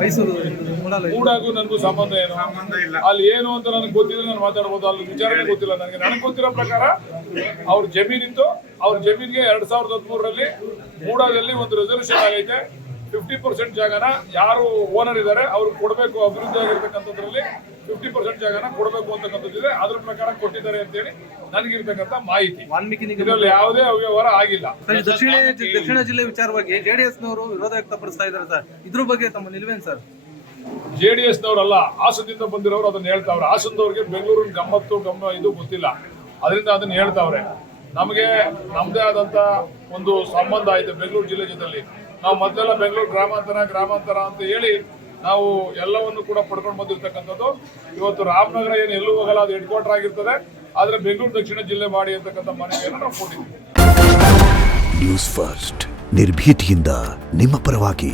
ಮೈಸೂರು ಮೂಡಾಗೂ ನನಗೂ ಸಂಬಂಧ ಇಲ್ಲ. ಅಲ್ಲಿ ಏನು ಅಂತ ನನಗೆ ಗೊತ್ತಿಲ್ಲ, ನಾನು ಮಾತಾಡ್ಬೋದು. ಅಲ್ಲಿ ವಿಚಾರಣೆ ಗೊತ್ತಿಲ್ಲ ನನಗೆ ಗೊತ್ತಿರೋ ಪ್ರಕಾರ ಅವ್ರ ಜಮೀನಿತ್ತು. ಅವ್ರ ಜಮೀನಿಗೆ 2013ರಲ್ಲಿ ಮೂಡಾದಲ್ಲಿ ಒಂದು ರೆಸಲ್ಯೂಷನ್ ಆಗೈತೆ. 50% ಜಾಗನ ಯಾರು ಓನರ್ ಇದ್ದಾರೆ ಅವ್ರು ಕೊಡಬೇಕು, ಅಭಿವೃದ್ಧಿ ಆಗಿರ್ತಕ್ಕಂಥದ್ರಲ್ಲಿ 50% ಜಾಗನ ಕೊಡಬೇಕು ಅಂತಕ್ಕಂಥದ್ದಿದೆ. ಅದ್ರ ಪ್ರಕಾರ ಕೊಟ್ಟಿದ್ದಾರೆ ಅಂತೇಳಿ ನನಗಿರ್ತಕ್ಕಂಥ ಮಾಹಿತಿ. ಇದರಲ್ಲಿ ಯಾವುದೇ ಅವ್ಯವಹಾರ ಆಗಿಲ್ಲ. ದಕ್ಷಿಣ ಜಿಲ್ಲೆ ವಿಚಾರವಾಗಿ ಜೆಡಿಎಸ್ನವರು ವಿರೋಧ ವ್ಯಕ್ತಪಡಿಸ್ತಾ ಇದ್ದಾರೆ ಸರ್, ಇದ್ರ ಬಗ್ಗೆ ತಮ್ಮ ನಿಲುವೇನು ಸರ್? ಜೆಡಿಎಸ್ನವರಲ್ಲ, ಹಾಸನದಿಂದ ಬಂದಿರೋರು ಅದನ್ನ ಹೇಳ್ತಾವ್ರೆ. ಹಾಸನದವ್ರಿಗೆ ಬೆಂಗಳೂರಿನ ಇದು ಗೊತ್ತಿಲ್ಲ, ಅದರಿಂದ ಅದನ್ನ ಹೇಳ್ತಾವ್ರೆ. ನಮಗೆ ನಮ್ದೇ ಆದಂತ ಒಂದು ಸಂಬಂಧ ಐತೆ ಬೆಂಗಳೂರು ಜಿಲ್ಲೆ ಜೊತೆಲಿ. ನಾವು ಮೊದಲೆಲ್ಲ ಬೆಂಗಳೂರು ಗ್ರಾಮಾಂತರ ಅಂತ ಹೇಳಿ ನಾವು ಎಲ್ಲವನ್ನು ಕೂಡ ಪಡ್ಕೊಂಡು ಬಂದಿರ್ತಕ್ಕಂಥದ್ದು. ಇವತ್ತು ರಾಮನಗರ ಏನು ಎಲ್ಲೂ ಹೋಗಲ್ಲ, ಅದು ಹೆಡ್ ಕ್ವಾರ್ಟರ್ ಆಗಿರ್ತದೆ. ಆದ್ರೆ ಬೆಂಗಳೂರು ದಕ್ಷಿಣ ಜಿಲ್ಲೆ ಮಾಡಿ ಅಂತಕ್ಕಂಥ ಮನವಿಯನ್ನು ನಾವು ಕೊಟ್ಟಿದ್ದೀವಿ. ನ್ಯೂಸ್ ಫಸ್ಟ್ ನಿರ್ಭೀತಿಯಿಂದ ನಿಮ್ಮ ಪರವಾಗಿ.